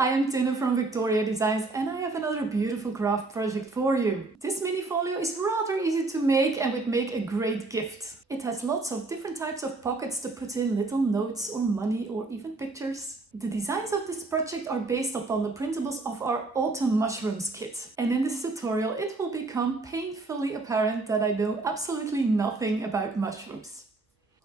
I am Tina from Victoria Designs and I have another beautiful craft project for you. This mini folio is rather easy to make and would make a great gift. It has lots of different types of pockets to put in little notes or money or even pictures. The designs of this project are based upon the printables of our autumn mushrooms kit. And in this tutorial it will become painfully apparent that I know absolutely nothing about mushrooms.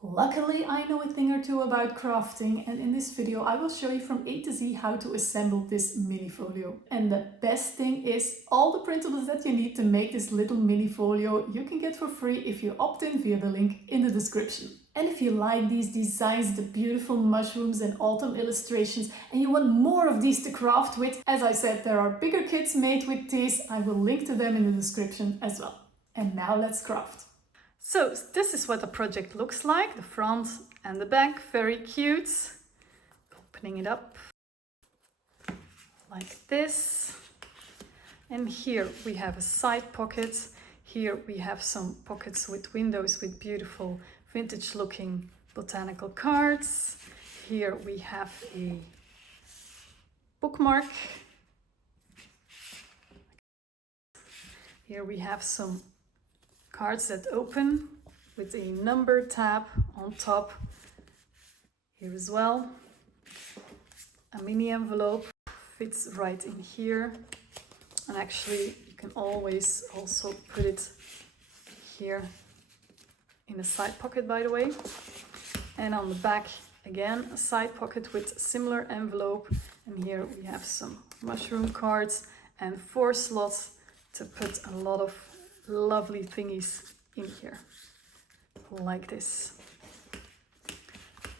Luckily, I know a thing or two about crafting, and in this video I will show you from A to Z how to assemble this mini folio. And the best thing is, all the printables that you need to make this little mini folio you can get for free if you opt in via the link in the description. And if you like these designs, the beautiful mushrooms and autumn illustrations, and you want more of these to craft with, as I said, there are bigger kits made with these. I will link to them in the description as well. And now let's craft. So this is what the project looks like, the front and the back, very cute. Opening it up like this. And here we have a side pocket. Here we have some pockets with windows with beautiful vintage looking botanical cards. Here we have a bookmark. Here we have some cards that open with a number tab on top. Here as well. A mini envelope fits right in here. And actually you can always also put it here in a side pocket, by the way. And on the back again a side pocket with a similar envelope. And here we have some mushroom cards and 4 slots to put a lot of lovely thingies in here, like this.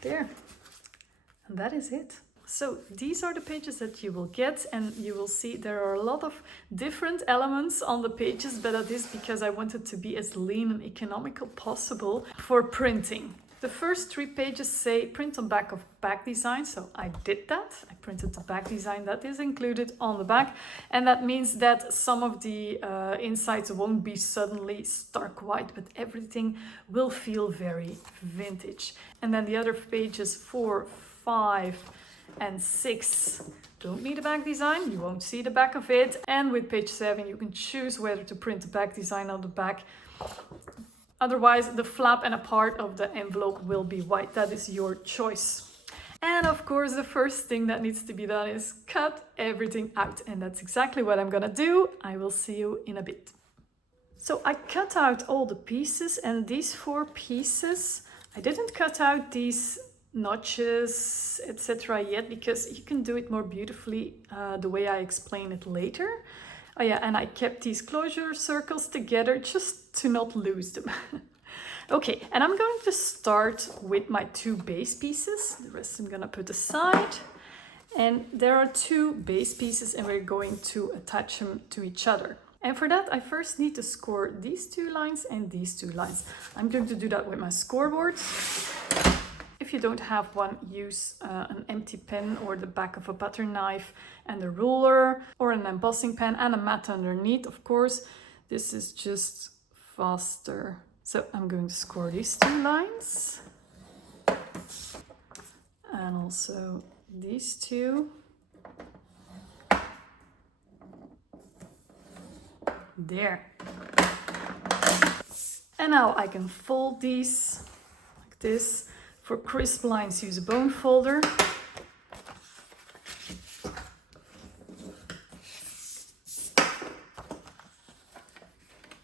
There, and that is it. So these are the pages that you will get, and you will see there are a lot of different elements on the pages, but that is because I wanted to be as lean and economical possible for printing. The first 3 pages say print on back of back design, so I did that. I printed the back design that is included on the back, and that means that some of the insides won't be suddenly stark white, but everything will feel very vintage. And then the other pages 4, 5 and 6 don't need a back design, you won't see the back of it. And with page 7 you can choose whether to print the back design on the back. Otherwise, the flap and a part of the envelope will be white. That is your choice. And of course, the first thing that needs to be done is cut everything out. And that's exactly what I'm gonna do. I will see you in a bit. So I cut out all the pieces, and these 4 pieces, I didn't cut out these notches, etc. yet, because you can do it more beautifully the way I explain it later. Oh yeah, and I kept these closure circles together just to not lose them. Okay, and I'm going to start with my 2 base pieces. The rest I'm gonna put aside. And there are 2 base pieces and we're going to attach them to each other. And for that, I first need to score these 2 lines and these 2 lines. I'm going to do that with my scoreboard. If you don't have one, use an empty pen or the back of a butter knife and a ruler, or an embossing pen and a mat underneath, of course. This is just faster. So I'm going to score these 2 lines. And also these 2. There. And now I can fold these like this. For crisp lines, use a bone folder.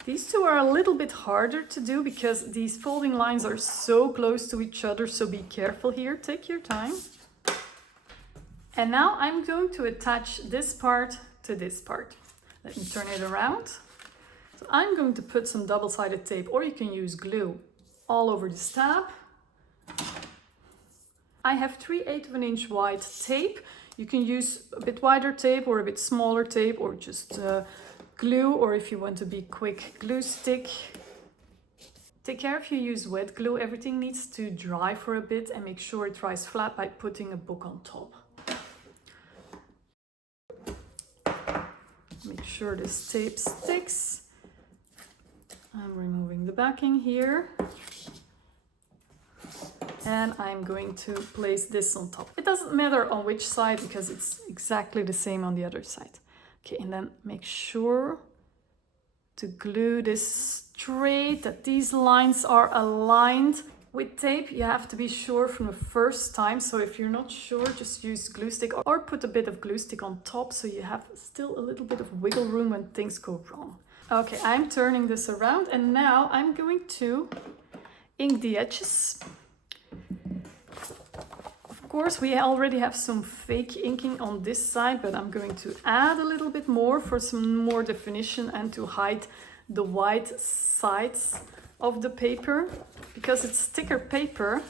These 2 are a little bit harder to do because these folding lines are so close to each other, so be careful here, take your time. And now I'm going to attach this part to this part. Let me turn it around. So I'm going to put some double-sided tape, or you can use glue, all over this tab. I have 3/8 of an inch wide tape. You can use a bit wider tape or a bit smaller tape, or just glue, or if you want to be quick, glue stick. Take care if you use wet glue. Everything needs to dry for a bit, and make sure it dries flat by putting a book on top. Make sure this tape sticks. I'm removing the backing here. And I'm going to place this on top. It doesn't matter on which side because it's exactly the same on the other side. Okay, and then make sure to glue this straight, that these lines are aligned. With tape, you have to be sure from the first time. So if you're not sure, just use glue stick or put a bit of glue stick on top so you have still a little bit of wiggle room when things go wrong. Okay, I'm turning this around and now I'm going to ink the edges. Of course, we already have some fake inking on this side, but I'm going to add a little bit more for some more definition and to hide the white sides of the paper because it's thicker paper.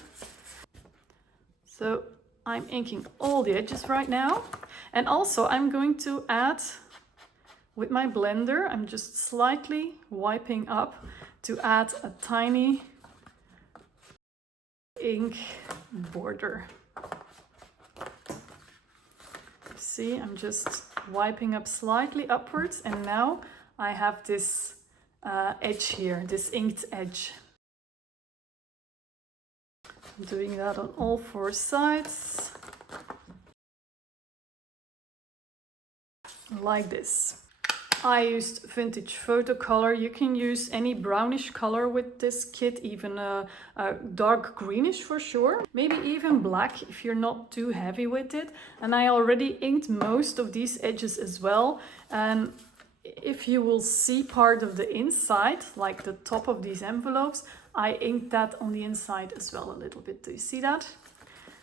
So I'm inking all the edges right now. And also I'm going to add, with my blender, I'm just slightly wiping up to add a tiny ink border. See, I'm just wiping up slightly upwards and now I have this edge here, this inked edge. I'm doing that on all 4 sides, like this. I used vintage photo color. You can use any brownish color with this kit, even a dark greenish for sure. Maybe even black if you're not too heavy with it. And I already inked most of these edges as well. And if you will see part of the inside, like the top of these envelopes, I inked that on the inside as well a little bit. Do you see that?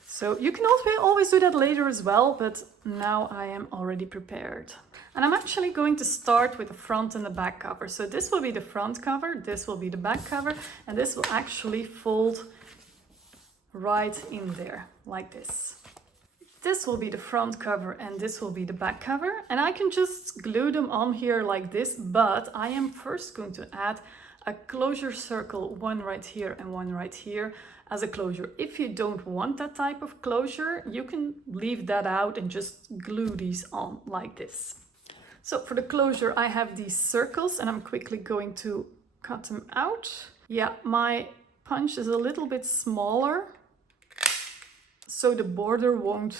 So you can always do that later as well, but now I am already prepared. And I'm actually going to start with the front and the back cover. So this will be the front cover, this will be the back cover, and this will actually fold right in there, like this. This will be the front cover and this will be the back cover. And I can just glue them on here like this, but I am first going to add a closure circle, one right here and one right here, as a closure. If you don't want that type of closure, you can leave that out and just glue these on like this. So for the closure, I have these circles and I'm quickly going to cut them out. Yeah, my punch is a little bit smaller, so the border won't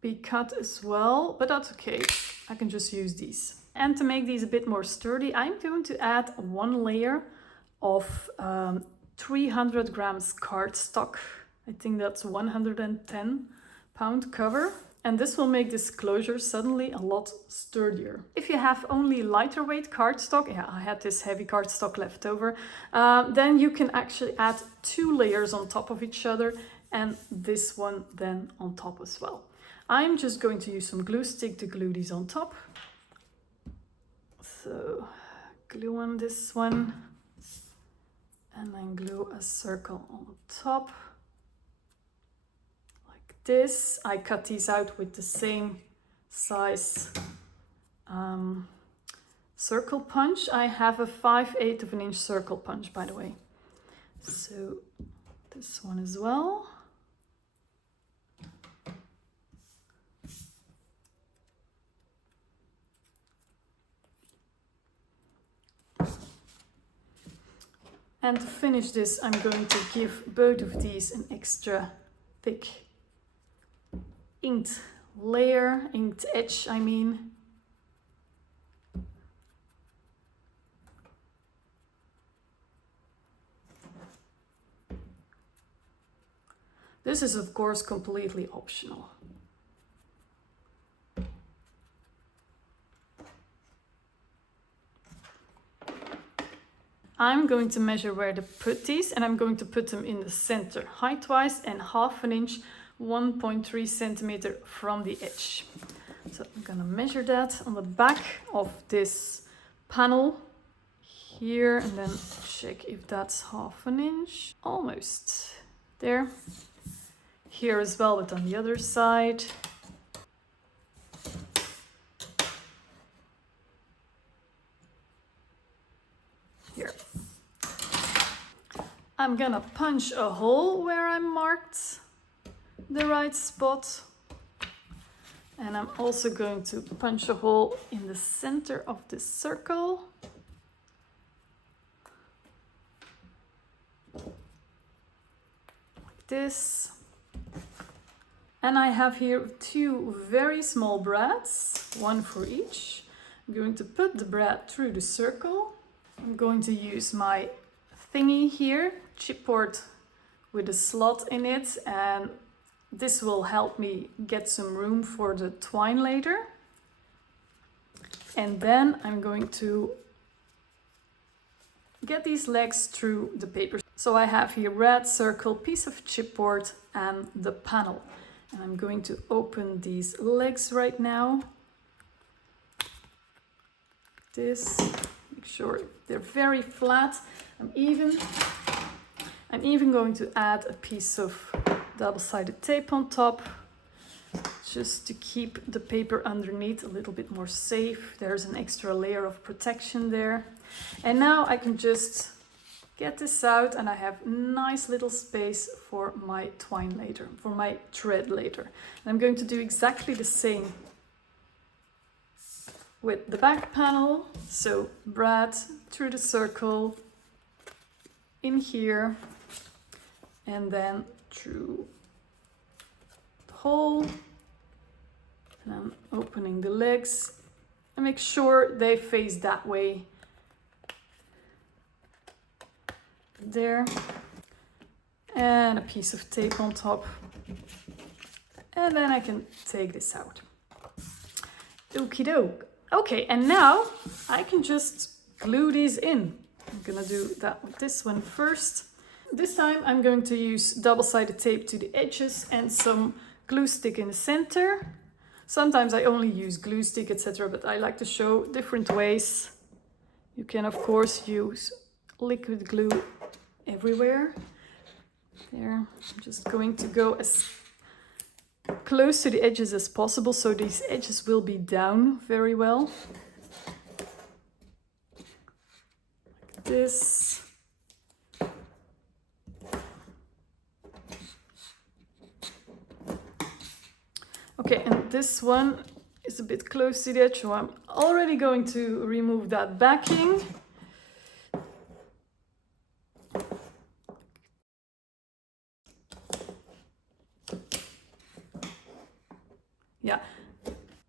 be cut as well, but that's okay. I can just use these. And to make these a bit more sturdy, I'm going to add 1 layer of 300 grams cardstock. I think that's 110 pound cover. And this will make this closure suddenly a lot sturdier. If you have only lighter weight cardstock, yeah, I had this heavy cardstock left over, then you can actually add 2 layers on top of each other and this one then on top as well. I'm just going to use some glue stick to glue these on top. So glue on this one and then glue a circle on top like this. I cut these out with the same size circle punch. I have a 5/8 of an inch circle punch, by the way. So this one as well. And to finish this, I'm going to give both of these an extra thick inked layer, inked edge, I mean. This is, of course, completely optional. I'm going to measure where to put these and I'm going to put them in the center, height-wise and 1/2 inch, 1.3 centimeter from the edge. So I'm gonna measure that on the back of this panel here and then check if that's 1/2 inch. Almost there. Here as well, but on the other side. Here. I'm gonna punch a hole where I marked the right spot. And I'm also going to punch a hole in the center of this circle. this. And I have here 2 very small brads, 1 for each. I'm going to put the brad through the circle. I'm going to use my thingy here, chipboard with a slot in it, and this will help me get some room for the twine later. And then I'm going to get these legs through the paper. So I have here red circle, piece of chipboard and the panel. And I'm going to open these legs right now. This, make sure they're very flat. I'm even going to add a piece of double-sided tape on top, just to keep the paper underneath a little bit more safe. There's an extra layer of protection there. And now I can just get this out and I have nice little space for my twine later, for my thread later. And I'm going to do exactly the same with the back panel. So brad through the circle, in here, and then through the hole. And I'm opening the legs and make sure they face that way. There. And a piece of tape on top. And then I can take this out. Okie doke. Okay, and now I can just glue these in. I'm gonna do that with this one first. This time I'm going to use double-sided tape to the edges and some glue stick in the center. Sometimes I only use glue stick, etc., but I like to show different ways. You can of course use liquid glue everywhere. There, I'm just going to go as close to the edges as possible so these edges will be down very well. Like this. Okay, and this one is a bit close to the edge, so I'm already going to remove that backing. Yeah.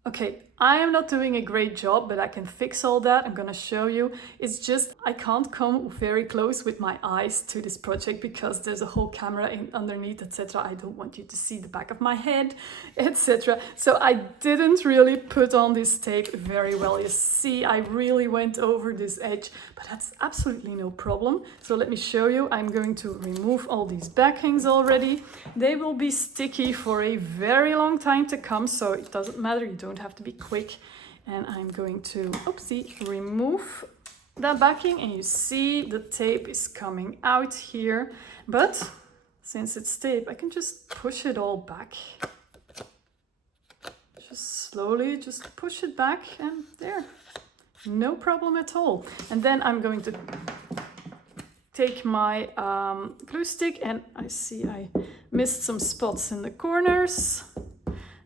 Okay, I am not doing a great job, but I can fix all that. I'm gonna show you. It's just I can't come very close with my eyes to this project because there's a whole camera underneath, etc. I don't want you to see the back of my head, etc. So I didn't really put on this tape very well. You see, I really went over this edge, but that's absolutely no problem. So let me show you. I'm going to remove all these backings already. They will be sticky for a very long time to come, so it doesn't matter. You don't have to be quick. And I'm going to, oopsie, remove that backing, and you see the tape is coming out here. But since it's tape, I can just push it all back. Just slowly, just push it back, and there. No problem at all. And then I'm going to take my glue stick, and I see I missed some spots in the corners.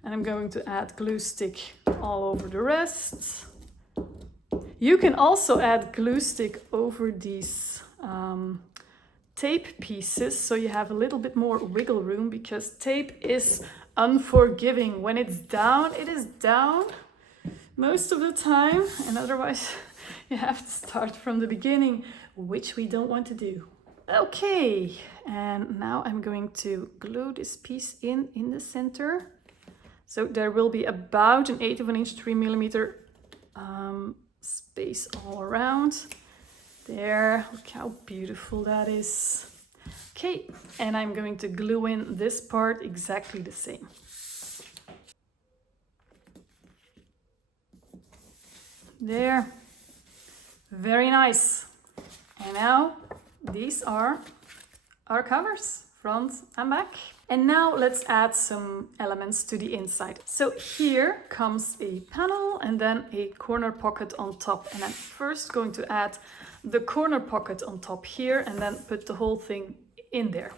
And I'm going to add glue stick all over the rest. You can also add glue stick over these tape pieces, so you have a little bit more wiggle room, because tape is unforgiving. When it's down, it is down most of the time, and otherwise you have to start from the beginning, which we don't want to do. Okay, and now I'm going to glue this piece in the center. So there will be about 1/8 of an inch, 3 millimeter space all around. There, look how beautiful that is. Okay, and I'm going to glue in this part exactly the same. There, very nice. And now these are our covers, front and back. And now let's add some elements to the inside. So here comes a panel and then a corner pocket on top. And I'm first going to add the corner pocket on top here and then put the whole thing in there.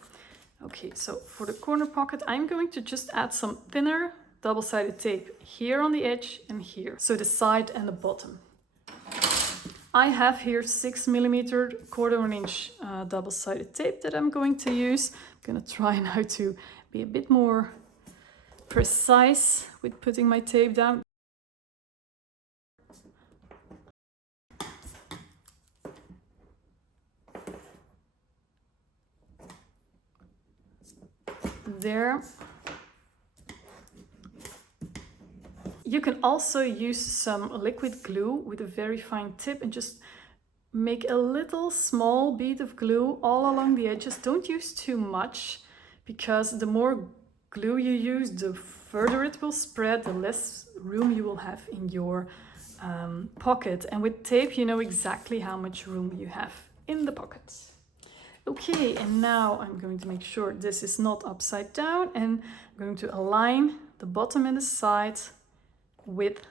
Okay, so for the corner pocket, I'm going to just add some thinner double-sided tape here on the edge and here. So the side and the bottom. I have here 6mm 1/4 inch double-sided tape that I'm going to use. I'm gonna try now to be a bit more precise with putting my tape down. There. You can also use some liquid glue with a very fine tip and just make a little small bead of glue all along the edges. Don't use too much, because the more glue you use, the further it will spread, the less room you will have in your pocket. And with tape, you know exactly how much room you have in the pockets. Okay, and now I'm going to make sure this is not upside down, and I'm going to align the bottom and the side with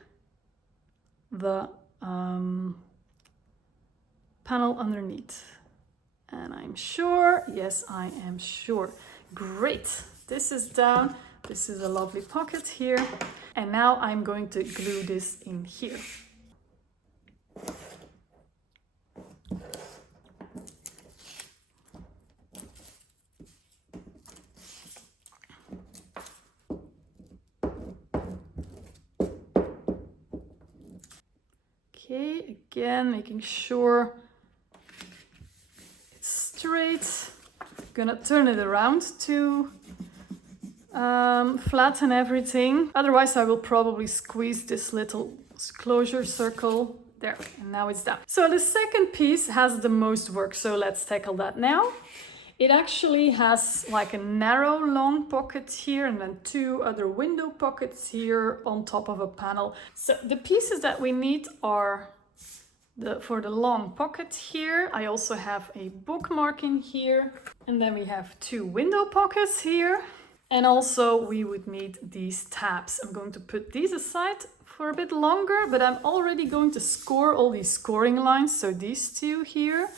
the panel underneath. And I'm sure, yes, I am sure. Great, this is down. This is a lovely pocket here. And now I'm going to glue this in here. Okay, again, making sure it's straight. I'm gonna turn it around to flatten everything. Otherwise, I will probably squeeze this little closure circle there, and now it's done. So the second piece has the most work, so let's tackle that now. It actually has like a narrow long pocket here and then 2 other window pockets here on top of a panel. So the pieces that we need are for the long pocket here. I also have a bookmark in here, and then we have 2 window pockets here. And also we would need these tabs. I'm going to put these aside for a bit longer, but I'm already going to score all these scoring lines. So these 2 here,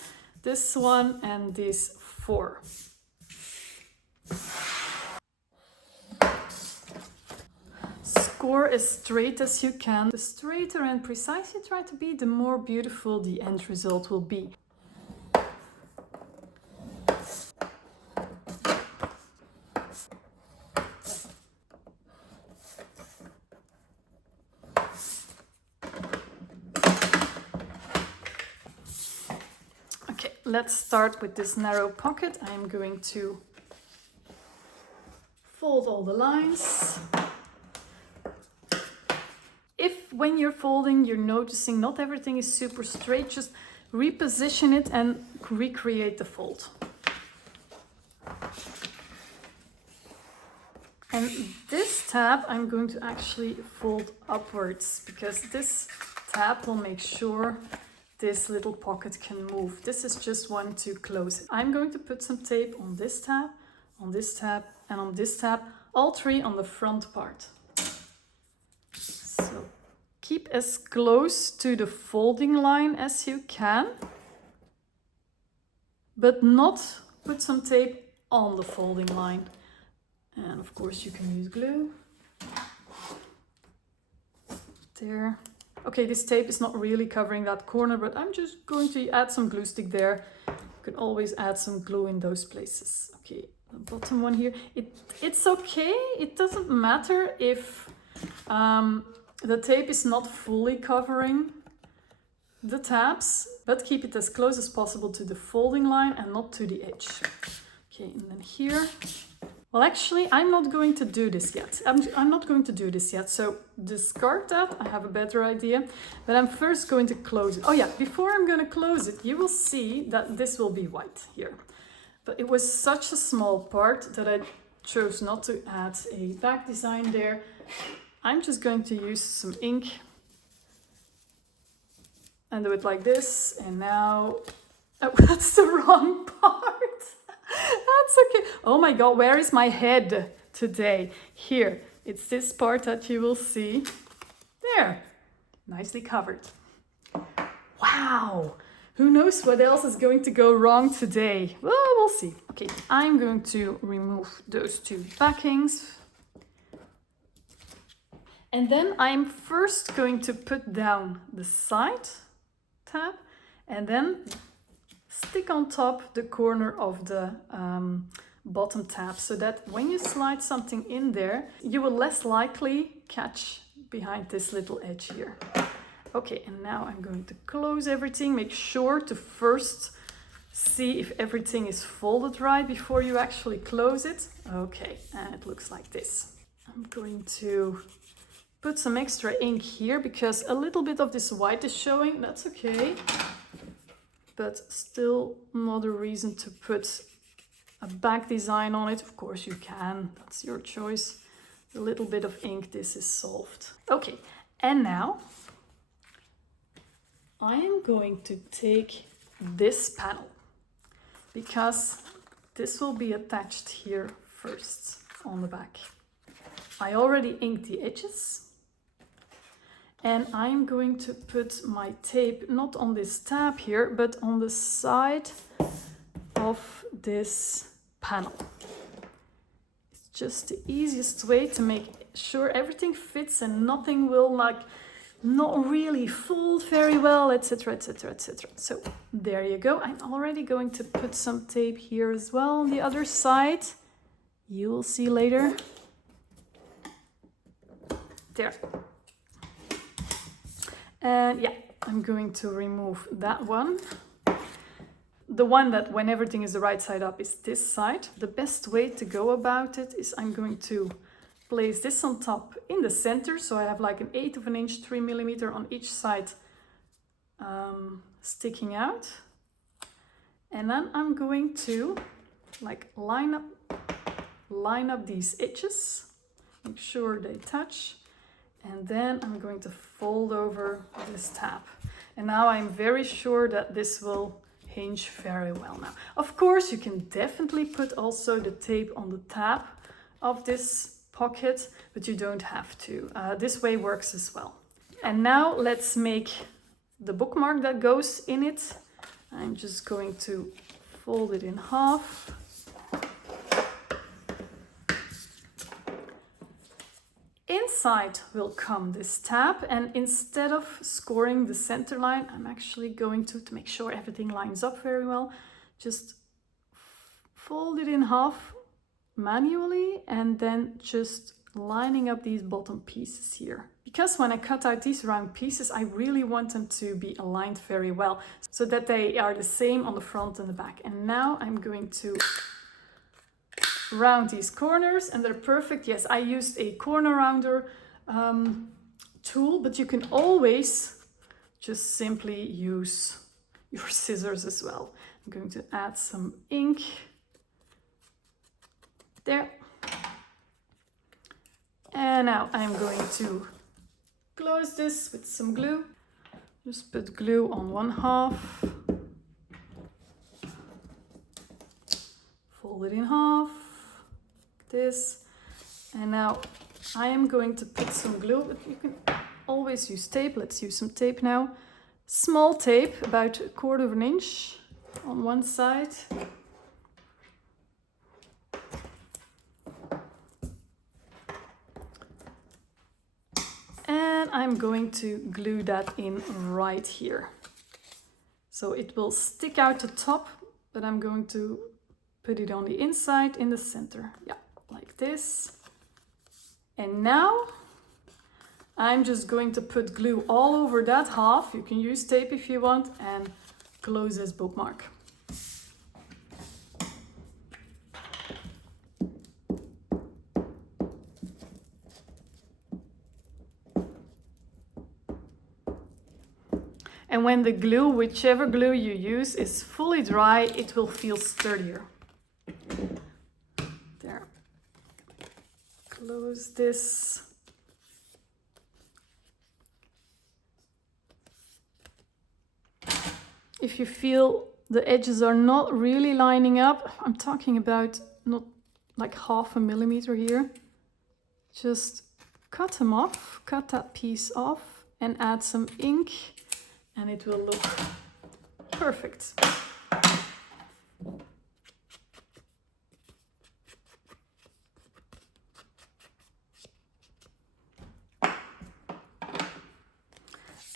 this one and these 4. Score as straight as you can. The straighter and precise you try to be, the more beautiful the end result will be. Okay, let's start with this narrow pocket. I'm going to fold all the lines. If when you're folding, you're noticing not everything is super straight, just reposition it and recreate the fold. And this tab I'm going to actually fold upwards, because this tab will make sure this little pocket can move. This is just one to close it. I'm going to put some tape on this tab, on this tab, and on this tab, all 3 on the front part. So keep as close to the folding line as you can, but not put some tape on the folding line. And of course you can use glue. There. Okay, this tape is not really covering that corner, but I'm just going to add some glue stick there. You can always add some glue in those places. Okay, the bottom one here. It's okay. It doesn't matter if the tape is not fully covering the tabs, but keep it as close as possible to the folding line and not to the edge. Okay, and then here. Well, actually, I'm not going to do this yet. I'm not going to do this yet, so discard that. I have a better idea. But I'm first going to close it. Oh yeah, before I'm going to close it, you will see that this will be white here. But it was such a small part that I chose not to add a back design there. I'm just going to use some ink and do it like this. And now, oh, that's the wrong part. That's okay. Oh my God, where is my head today? Here, it's this part that you will see. There, nicely covered. Wow, who knows what else is going to go wrong today? Well, we'll see. Okay, I'm going to remove those 2 backings. And then I'm first going to put down the side tab, And then stick on top the corner of the bottom tab, so that when you slide something in there, you will less likely catch behind this little edge here. Okay, and now I'm going to close everything. Make sure to first see if everything is folded right before you actually close it. Okay, and it looks like this. I'm going to put some extra ink here because a little bit of this white is showing. That's okay, but still not a reason to put a back design on it. Of course you can, that's your choice. A little bit of ink, this is solved. Okay, and now I am going to take this panel because this will be attached here first on the back. I already inked the edges, and I'm going to put my tape not on this tab here, but on the side of this panel. It's just the easiest way to make sure everything fits and nothing will not really fold very well, etc, etc, etc. So there you go. I'm already going to put some tape here as well on the other side. You will see later. There. And yeah, I'm going to remove that one. The one that when everything is the right side up is this side. The best way to go about it is I'm going to place this on top in the center, so I have like an 1/8 of an inch, 3 millimeter on each side sticking out. And then I'm going to like line up these edges, make sure they touch, and then I'm going to fold over this tab. And now I'm very sure that this will hinge very well now. Of course, you can definitely put also the tape on the tab of this pocket, but you don't have to. This way works as well. And now let's make the bookmark that goes in it. I'm just going to fold it in half. Inside will come this tab, and instead of scoring the center line, I'm actually going to make sure everything lines up very well, just fold it in half manually and then just lining up these bottom pieces here. Because when I cut out these round pieces, I really want them to be aligned very well so that they are the same on the front and the back. And now I'm going to round these corners, and they're perfect. Yes, I used a corner rounder tool, but you can always just simply use your scissors as well. I'm going to add some ink there. And now I'm going to close this with some glue. Just put glue on one half, fold it in half, like this. And now I am going to put some glue, but you can always use tape. Let's use some tape now. Small tape, about 1/4 of an inch on one side. And I'm going to glue that in right here. So it will stick out the top, but I'm going to put it on the inside in the center. Yeah, like this. And now I'm just going to put glue all over that half. You can use tape if you want, and close this bookmark. And when the glue, whichever glue you use, is fully dry, it will feel sturdier. There. Close this. If you feel the edges are not really lining up, I'm talking about not like 1/2 millimeter here, just cut them off, cut that piece off and add some ink, and it will look perfect.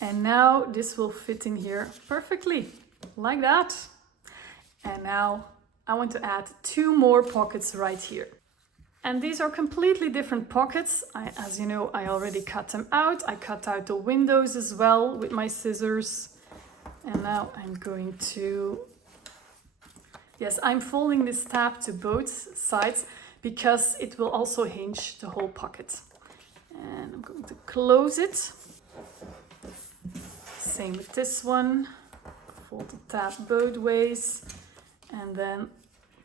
And now this will fit in here perfectly, like that. And now I want to add 2 more pockets right here. And these are completely different pockets. As you know, I already cut them out. I cut out the windows as well with my scissors. And now I'm going to... Yes, I'm folding this tab to both sides because it will also hinge the whole pocket. And I'm going to close it. Same with this one. Fold the tab both ways and then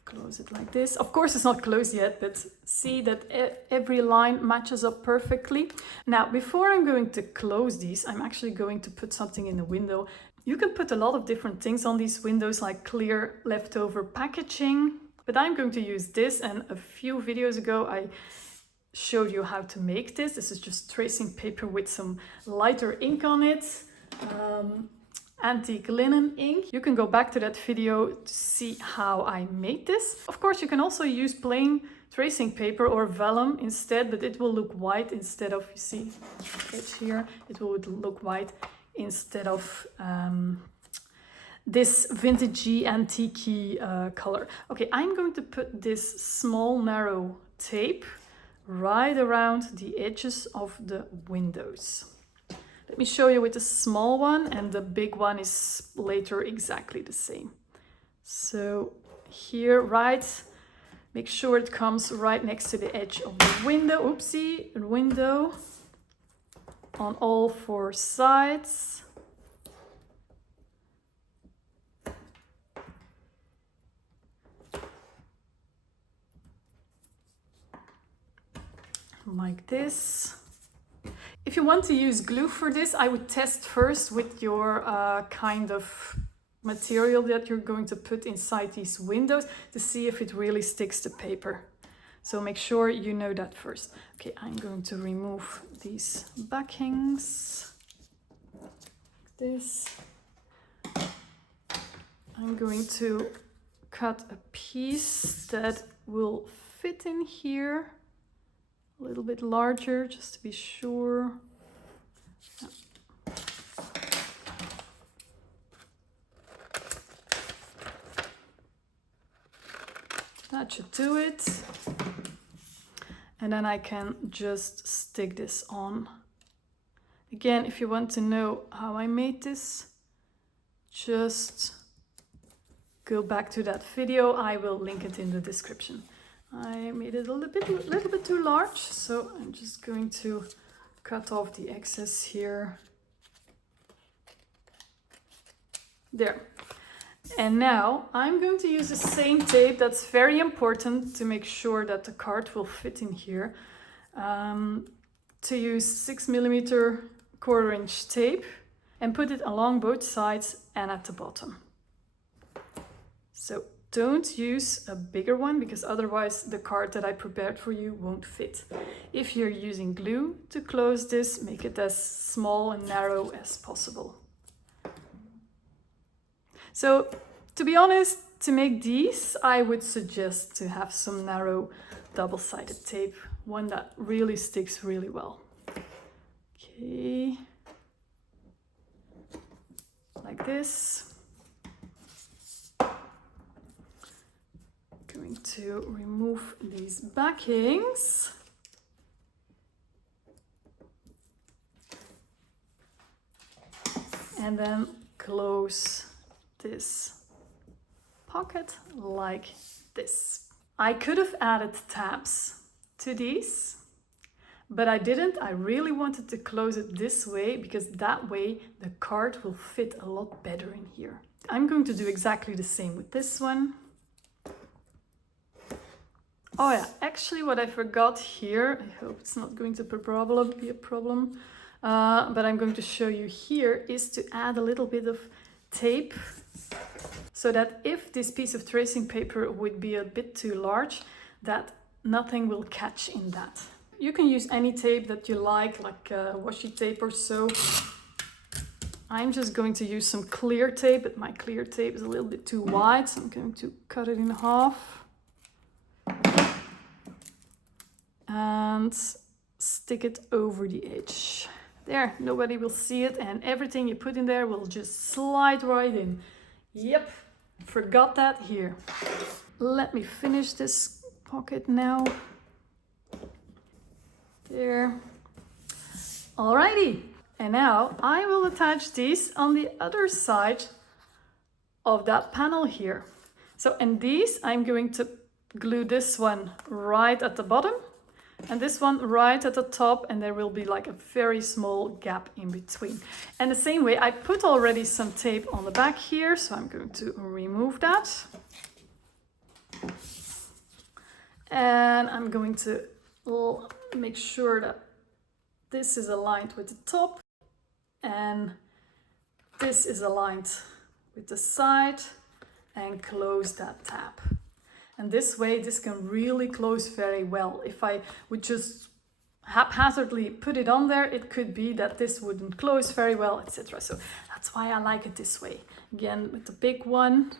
close it like this. Of course, it's not closed yet, but see that every line matches up perfectly. Now, before I'm going to close these, I'm actually going to put something in the window. You can put a lot of different things on these windows, like clear leftover packaging, but I'm going to use this, and a few videos ago I showed you how to make this. This is just tracing paper with some lighter ink on it. Antique linen ink. You can go back to that video to see how I made this. Of course, you can also use plain tracing paper or vellum instead, but it will look white instead of, you see, edge here, it will look white instead of this vintagey, antique color. Okay, I'm going to put this small narrow tape right around the edges of the windows. Let me show you with the small one, and the big one is later exactly the same. So here, make sure it comes right next to the edge of the window. Oopsie, window on all 4 sides. Like this. If you want to use glue for this, I would test first with your kind of material that you're going to put inside these windows to see if it really sticks to paper. So make sure you know that first. Okay, I'm going to remove these backings. Like this. I'm going to cut a piece that will fit in here. A little bit larger, just to be sure. That should do it. And then I can just stick this on. Again, if you want to know how I made this, just go back to that video. I will link it in the description. I made it a little bit too large, so I'm just going to cut off the excess here. There. And now I'm going to use the same tape. That's very important to make sure that the card will fit in here. To use 6mm 1/4" tape and put it along both sides and at the bottom. So don't use a bigger one because otherwise the card that I prepared for you won't fit. If you're using glue to close this, make it as small and narrow as possible. So to be honest, to make these, I would suggest to have some narrow double-sided tape, one that really sticks really well. Okay, like this. Going to remove these backings. And then close this pocket like this. I could have added tabs to these, but I didn't. I really wanted to close it this way because that way the card will fit a lot better in here. I'm going to do exactly the same with this one. Oh yeah, actually what I forgot here, I hope it's not going to be a problem, but I'm going to show you here, is to add a little bit of tape so that if this piece of tracing paper would be a bit too large, that nothing will catch in that. You can use any tape that you like washi tape or so. I'm just going to use some clear tape, but my clear tape is a little bit too wide, so I'm going to cut it in half. And stick it over the edge. There, nobody will see it, and everything you put in there will just slide right in. Yep, forgot that here. Let me finish this pocket now. There. Alrighty, and now I will attach these on the other side of that panel here. So, and these I'm going to glue this one right at the bottom and this one right at the top, and there will be like a very small gap in between. And the same way, I put already some tape on the back here, so I'm going to remove that. And I'm going to make sure that this is aligned with the top and this is aligned with the side, and close that tab. And this way, this can really close very well. If I would just haphazardly put it on there, it could be that this wouldn't close very well, etc. So that's why I like it this way. Again, with the big one,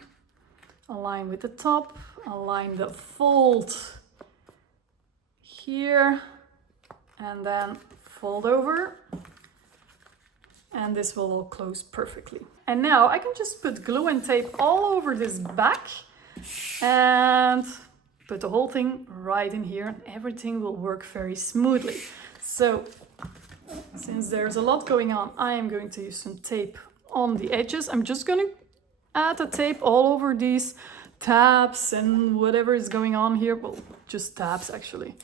align with the top, align the fold here, and then fold over. And this will all close perfectly. And now I can just put glue and tape all over this back and put the whole thing right in here, and everything will work very smoothly. So since there's a lot going on, I am going to use some tape on the edges. I'm just going to add the tape all over these tabs and whatever is going on here. Well, just tabs actually.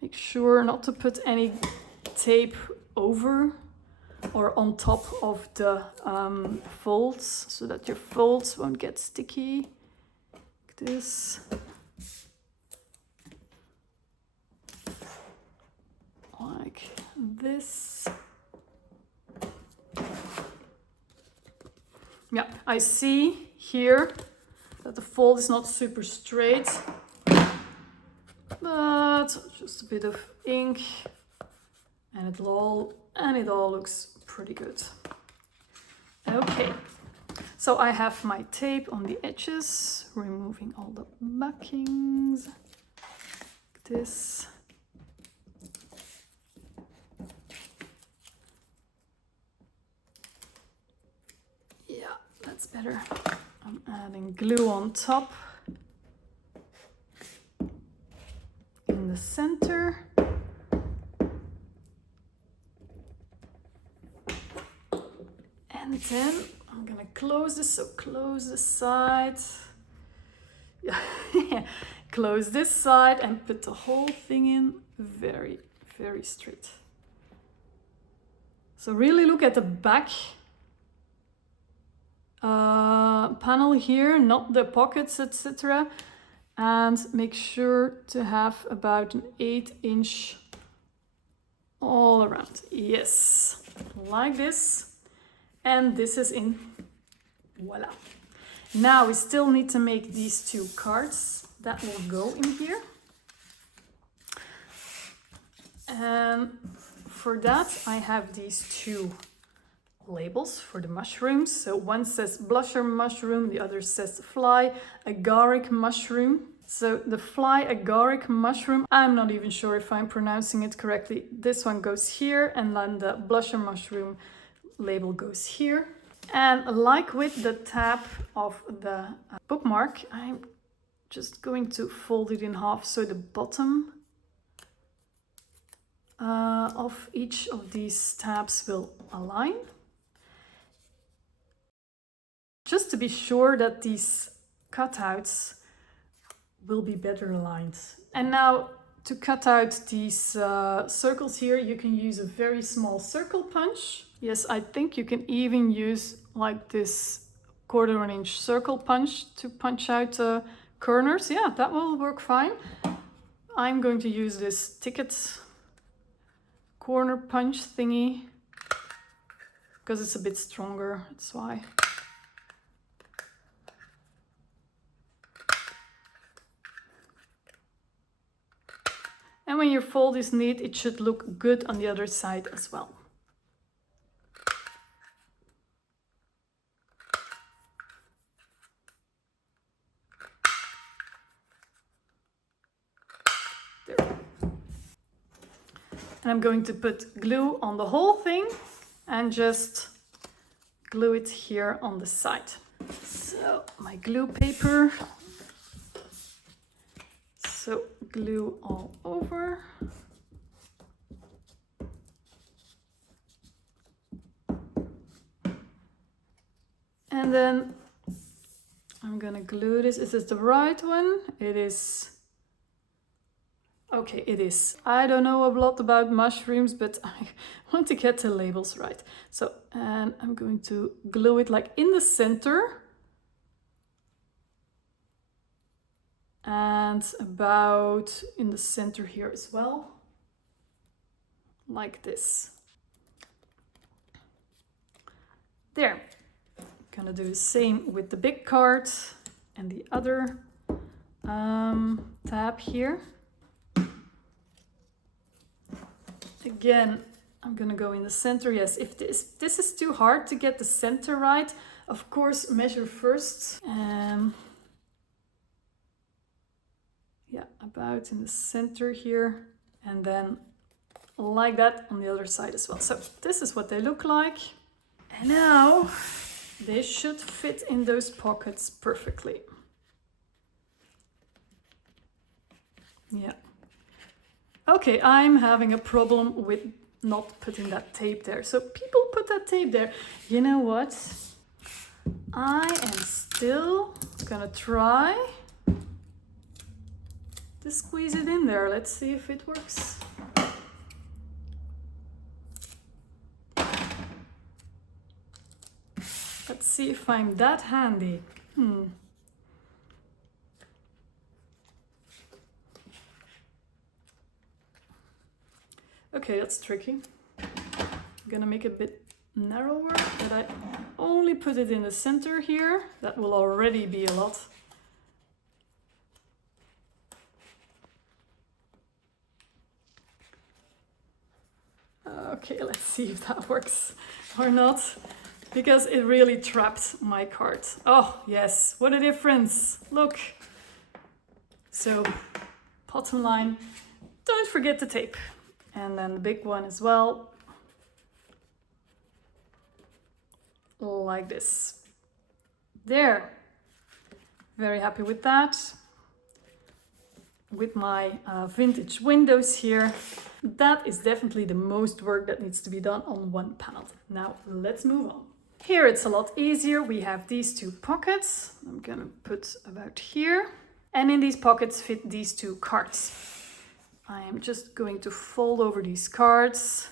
Make sure not to put any tape over or on top of the folds, so that your folds won't get sticky. Like this. Like this. Yeah, I see here that the fold is not super straight, but just a bit of ink and it all looks pretty good. Okay, so I have my tape on the edges, removing all the backings, like this. Yeah, that's better. I'm adding glue on top in the center. And then I'm gonna close this, so close this side. Yeah, close this side and put the whole thing in very, very straight. So really look at the back panel here, not the pockets, etc. And make sure to have about an 1/8" all around. Yes, like this. And this is in. Voila. Now we still need to make these 2 cards that will go in here. And for that, I have these 2 labels for the mushrooms. So one says blusher mushroom, the other says fly agaric mushroom. So the fly agaric mushroom, I'm not even sure if I'm pronouncing it correctly. This one goes here, and then the blusher mushroom label goes here. And like with the tab of the bookmark, I'm just going to fold it in half so the bottom of each of these tabs will align. Just to be sure that these cutouts will be better aligned. And now to cut out these circles here, you can use a very small circle punch. Yes, I think you can even use like this 1/4 inch circle punch to punch out corners. Yeah, that will work fine. I'm going to use this ticket corner punch thingy because it's a bit stronger, that's why. And when your fold is neat, it should look good on the other side as well. There. And I'm going to put glue on the whole thing and just glue it here on the side. So my glue paper. So glue all over. And then I'm gonna glue this. Is this the right one? It is. Okay, it is. I don't know a lot about mushrooms, but I want to get the labels right. So, and I'm going to glue it like in the center. And about in the center here as well. Like this. There. Gonna do the same with the big card and the other tab here. Again, I'm gonna go in the center. Yes, if this is too hard to get the center right, of course measure first. Yeah, about in the center here, and then like that on the other side as well. So this is what they look like. And now they should fit in those pockets perfectly. Yeah. Okay, I'm having a problem with not putting that tape there. So people put that tape there. You know what? I am still gonna try to squeeze it in there. Let's see if it works. Let's see if I'm that handy. Okay, that's tricky. I'm gonna make it a bit narrower, but I only put it in the center here. That will already be a lot. Okay, let's see if that works or not. Because it really trapped my card. Oh, yes, what a difference. Look. So, bottom line, don't forget the tape. And then the big one as well. Like this. There. Very happy with that. With my vintage windows here. That is definitely the most work that needs to be done on one panel. Now, let's move on. Here it's a lot easier. We have these two pockets. I'm gonna put about here. And in these pockets fit these two cards. I am just going to fold over these cards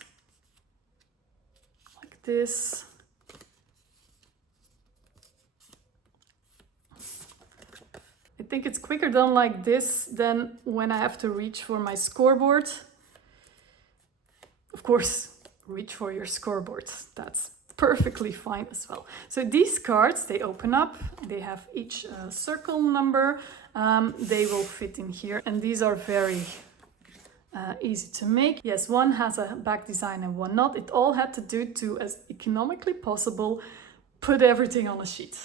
like this. I think it's quicker done like this than when I have to reach for my scoreboard. Of course, reach for your scoreboard. That's perfectly fine as well. So these cards, they open up, they have each circle number, they will fit in here, and these are very easy to make. Yes, one has a back design and one not. It all had to do to, as economically possible, put everything on a sheet.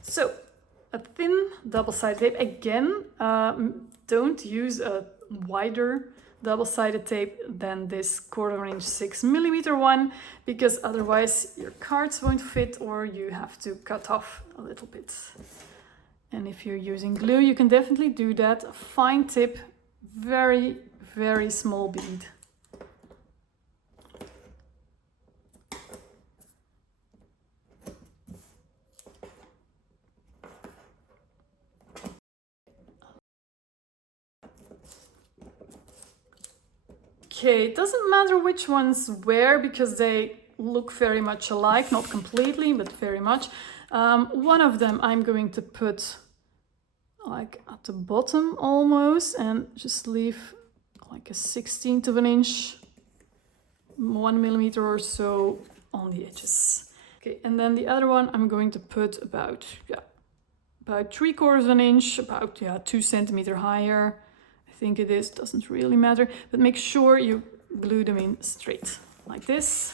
So, a thin double-sided tape. Again, don't use a wider double-sided tape than this 1/4" 6mm one, because otherwise your cards won't fit or you have to cut off a little bit. And if you're using glue, you can definitely do that. A fine tip, very, very small bead. Okay, it doesn't matter which ones where because they look very much alike, not completely, but very much. One of them I'm going to put like at the bottom almost and just leave like a 1/16 of an inch, 1mm or so on the edges. Okay, and then the other one I'm going to put about 3/4 of an inch, about 2 centimeters higher. I think it is, doesn't really matter, but make sure you glue them in straight like this.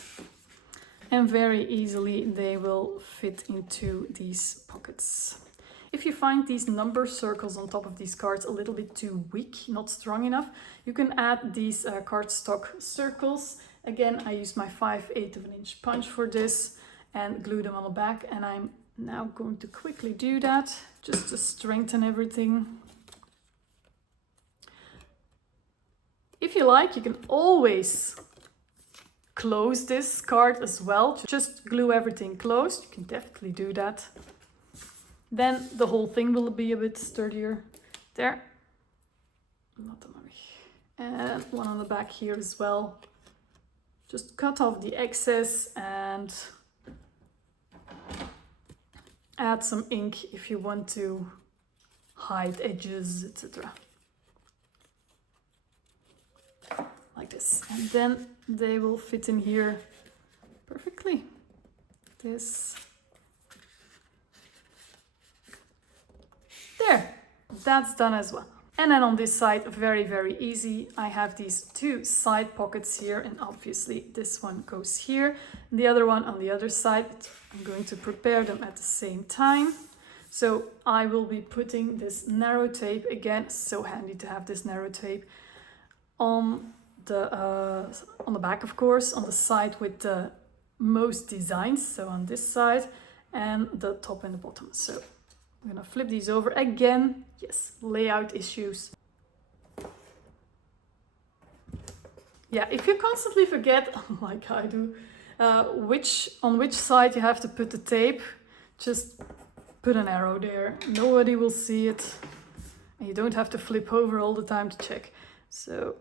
And very easily they will fit into these pockets. If you find these number circles on top of these cards a little bit too weak, not strong enough, you can add these cardstock circles. Again, I use my 5/8 of an inch punch for this and glue them on the back. And I'm now going to quickly do that just to strengthen everything. If you like, you can always close this card as well. Just glue everything closed. You can definitely do that. Then the whole thing will be a bit sturdier. There. And one on the back here as well. Just cut off the excess and add some ink if you want to hide edges, etc. Like this. And then they will fit in here perfectly. This. There, that's done as well. And then on this side, very, very easy. I have these two side pockets here, and obviously this one goes here, the other one on the other side. I'm going to prepare them at the same time. So I will be putting this narrow tape, again, so handy to have this narrow tape, on the back, of course, on the side with the most designs, so on this side, and the top and the bottom. So I'm gonna flip these over again. Yes, layout issues. Yeah, if you constantly forget, like I do, on which side you have to put the tape, just put an arrow there. Nobody will see it. And you don't have to flip over all the time to check. So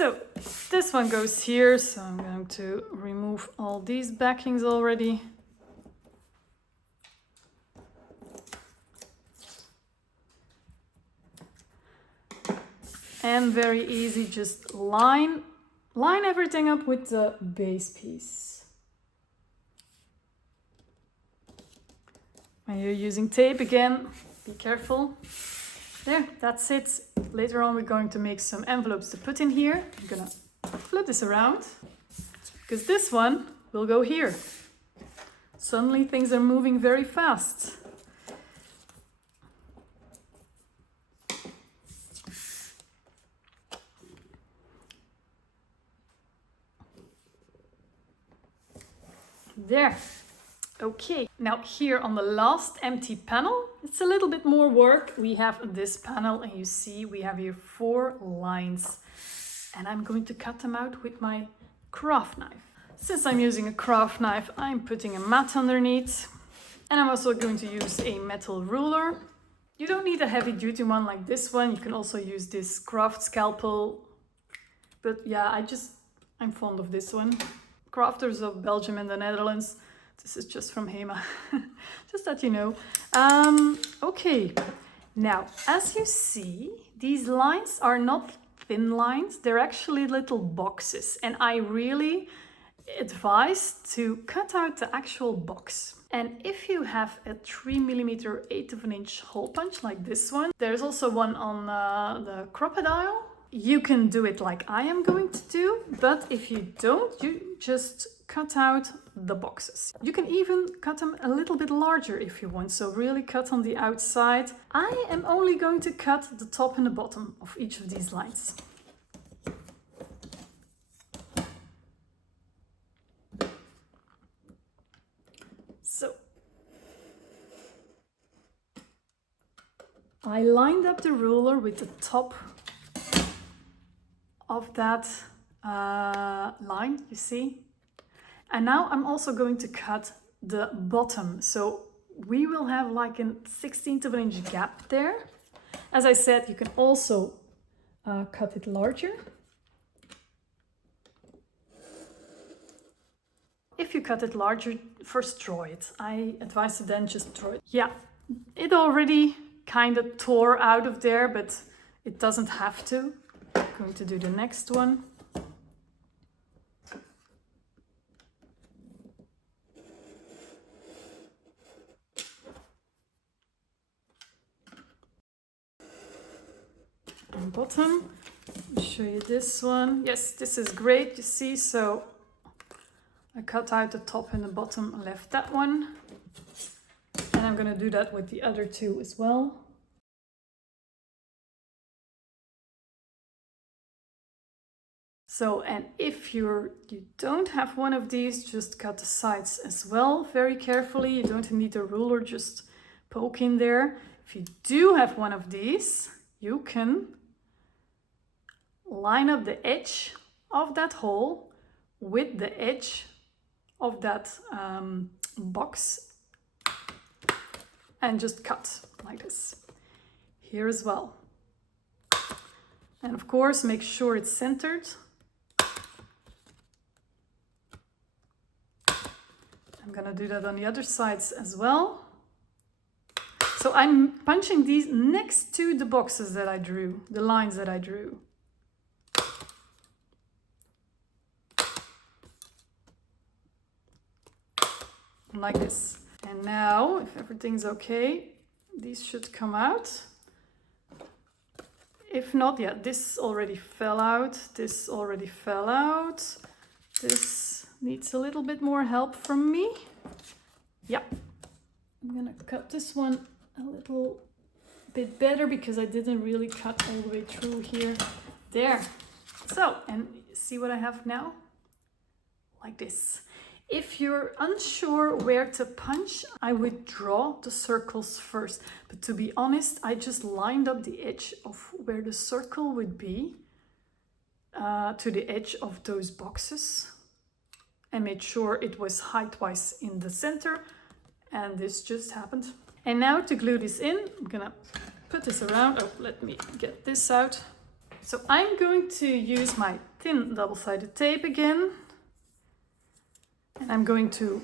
So this one goes here, so I'm going to remove all these backings already. And very easy, just line everything up with the base piece. When you're using tape again, be careful. There, that's it. Later on we're going to make some envelopes to put in here. I'm gonna flip this around because this one will go here. Suddenly things are moving very fast. There. Okay, now here on the last empty panel, it's a little bit more work. We have this panel and you see we have here 4 lines and I'm going to cut them out with my craft knife. Since I'm using a craft knife, I'm putting a mat underneath and I'm also going to use a metal ruler. You don't need a heavy duty one like this one. You can also use this craft scalpel, but yeah, I'm fond of this one. Crafters of Belgium and the Netherlands. This is just from Hema, just that you know. Okay, now as you see, these lines are not thin lines, they're actually little boxes. And I really advise to cut out the actual box. And if you have a 3mm 1/8 of an inch hole punch like this one, there's also one on the crocodile. You can do it like I am going to do, but if you don't, you just cut out the boxes. You can even cut them a little bit larger if you want, so really cut on the outside. I am only going to cut the top and the bottom of each of these lines. So I lined up the ruler with the top of that line, you see? And now I'm also going to cut the bottom. So we will have like a 1/16 of an inch gap there. As I said, you can also cut it larger. If you cut it larger, first draw it. I advise to then just draw it. Yeah, it already kind of tore out of there, but it doesn't have to. I'm going to do the next one. bottom. I'll show you this one. Yes, this is great, you see, so I cut out the top and the bottom and left that one. And I'm going to do that with the other two as well. So, and if you don't have one of these, just cut the sides as well, very carefully. You don't need a ruler, just poke in there. If you do have one of these, you can line up the edge of that hole with the edge of that box and just cut like this. Here as well. And of course, make sure it's centered. I'm gonna do that on the other sides as well. So I'm punching these next to the boxes that I drew, the lines that I drew. Like this. And now, if everything's okay, these should come out. If not, yeah, this already fell out, this already fell out. This needs a little bit more help from me. Yeah, I'm gonna cut this one a little bit better because I didn't really cut all the way through here. There. So, and see what I have now? Like this. If you're unsure where to punch, I would draw the circles first. But to be honest, I just lined up the edge of where the circle would be to the edge of those boxes and made sure it was height-wise in the center. And this just happened. And now to glue this in, I'm gonna put this around. Oh, let me get this out. So I'm going to use my thin double-sided tape again. And I'm going to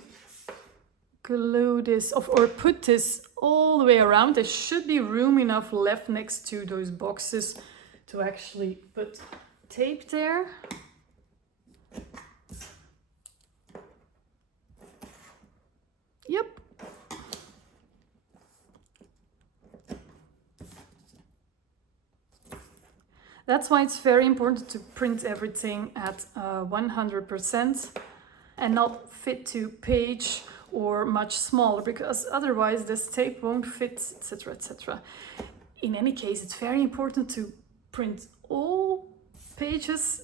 glue this or put this all the way around. There should be room enough left next to those boxes to actually put tape there. Yep. That's why it's very important to print everything at 100%. And not fit to page or much smaller, because otherwise this tape won't fit, etc., etc. In any case, it's very important to print all pages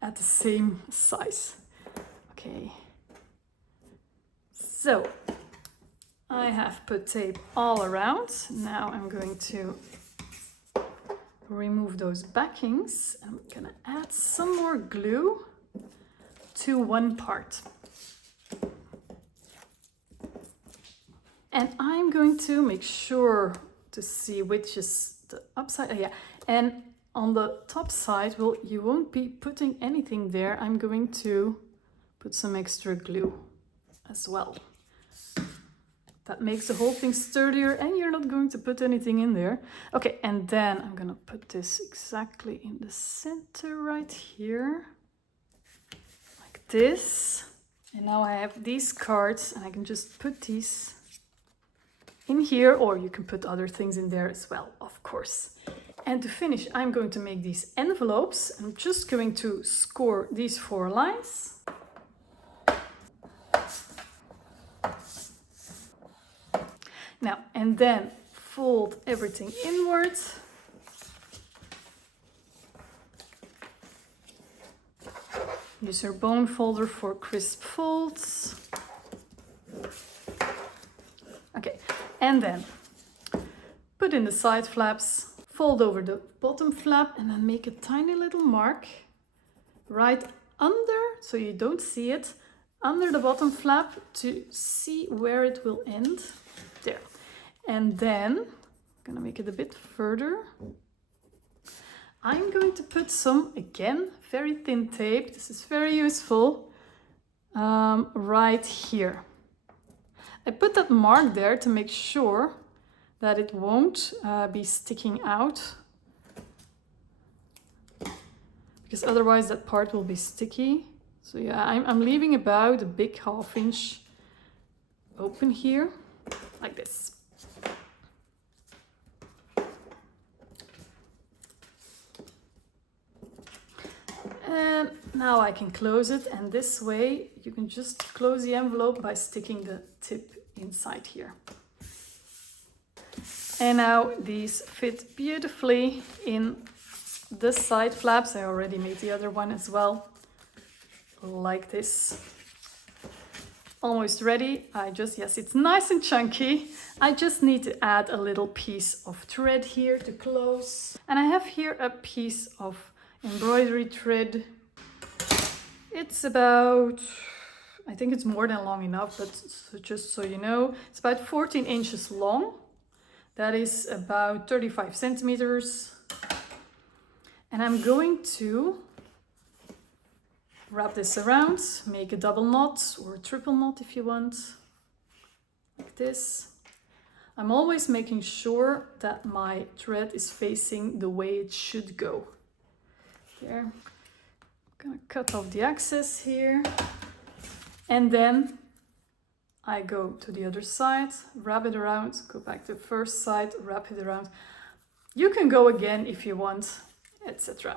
at the same size. Okay. So I have put tape all around. Now I'm going to remove those backings. I'm gonna add some more glue to one part. And I'm going to make sure to see which is the upside. Yeah, and on the top side, well, you won't be putting anything there. I'm going to put some extra glue as well. That makes the whole thing sturdier and you're not going to put anything in there. Okay, and then I'm gonna put this exactly in the center right here. This, and now I have these cards and I can just put these in here, or you can put other things in there as well, of course. And to finish, I'm going to make these envelopes. I'm just going to score these 4 lines. Now, and then fold everything inwards. Use your bone folder for crisp folds. Okay, and then put in the side flaps, fold over the bottom flap, and then make a tiny little mark right under, so you don't see it, under the bottom flap to see where it will end. There. And then I'm gonna make it a bit further. I'm going to put some, again, very thin tape. This is very useful. Right here. I put that mark there to make sure that it won't be sticking out, because otherwise that part will be sticky. So yeah, I'm leaving about a big 1/2 inch open here, like this. And now I can close it, and this way you can just close the envelope by sticking the tip inside here. And now these fit beautifully in the side flaps. I already made the other one as well, like this. Almost ready. Yes, it's nice and chunky. I just need to add a little piece of thread here to close. And I have here a piece of embroidery thread. It's about, I think it's more than long enough, but just so you know, it's about 14 inches long. That is about 35 centimeters. And I'm going to wrap this around, make a double knot or a triple knot if you want, like this. I'm always making sure that my thread is facing the way it should go. There. I'm gonna cut off the excess here. And then I go to the other side, wrap it around, go back to the first side, wrap it around. You can go again if you want, etc.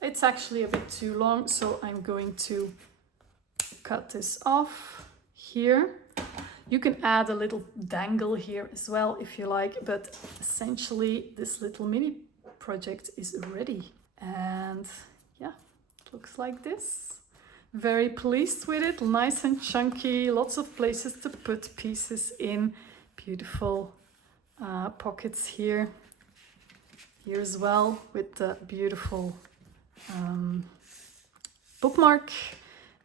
It's actually a bit too long, so I'm going to cut this off here. You can add a little dangle here as well if you like, but essentially this little mini project is ready. And yeah, it looks like this. Very pleased with it, nice and chunky, lots of places to put pieces in. Beautiful pockets here. Here as well with the beautiful bookmark.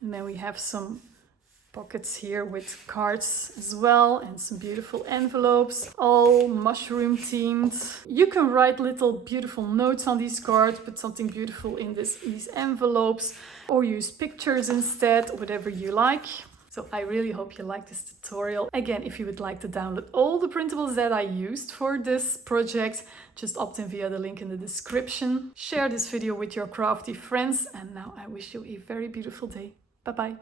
And then we have some pockets here with cards as well, and some beautiful envelopes, all mushroom themed. You can write little beautiful notes on these cards, put something beautiful in these envelopes, or use pictures instead, whatever you like. So I really hope you like this tutorial. Again, if you would like to download all the printables that I used for this project, just opt in via the link in the description. Share this video with your crafty friends, and now I wish you a very beautiful day. Bye bye.